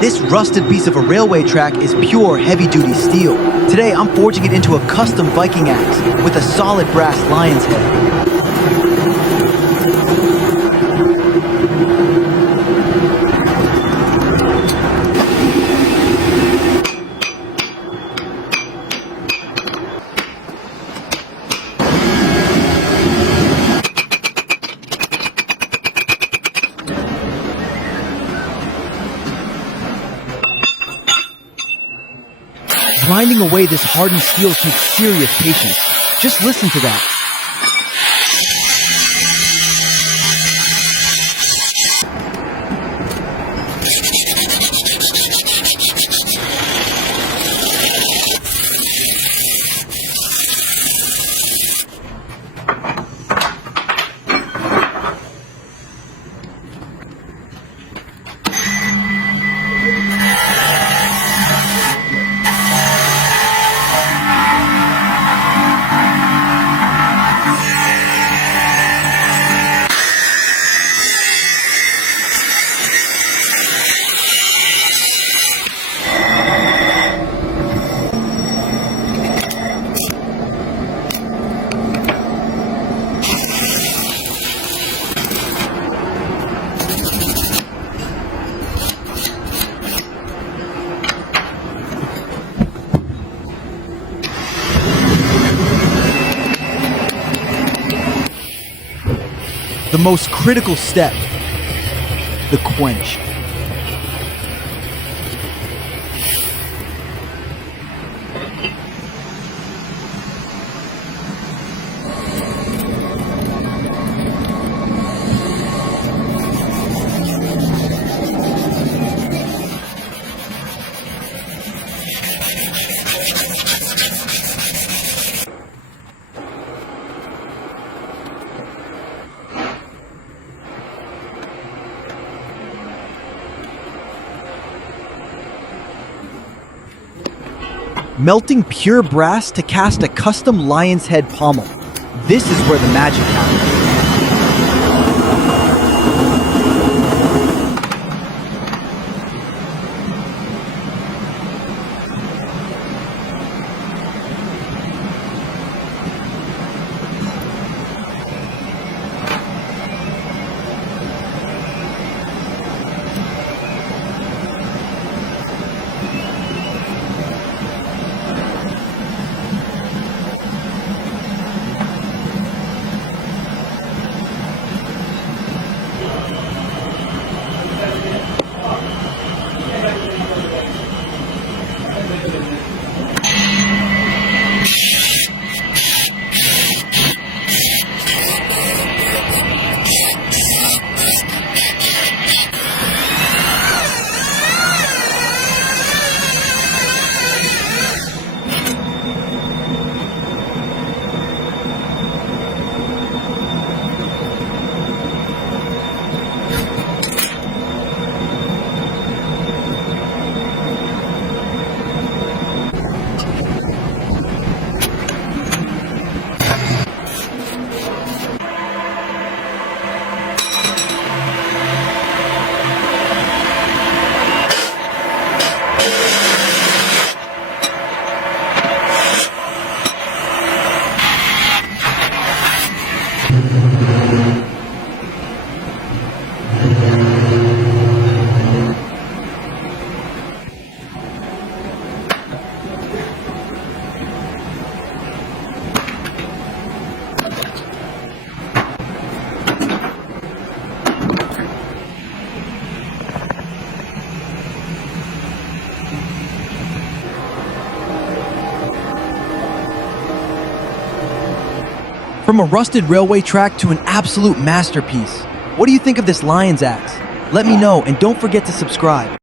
This rusted piece of a railway track is pure heavy-duty steel. Today, I'm forging it into a custom Viking axe with a solid brass lion's head. Grinding away this hardened steel takes serious patience. Just listen to that. The most critical step, the quench. Melting pure brass to cast a custom lion's head pommel. This is where the magic happens. From a rusted railway track to an absolute masterpiece. What do you think of this lion's axe? Let me know, and don't forget to subscribe.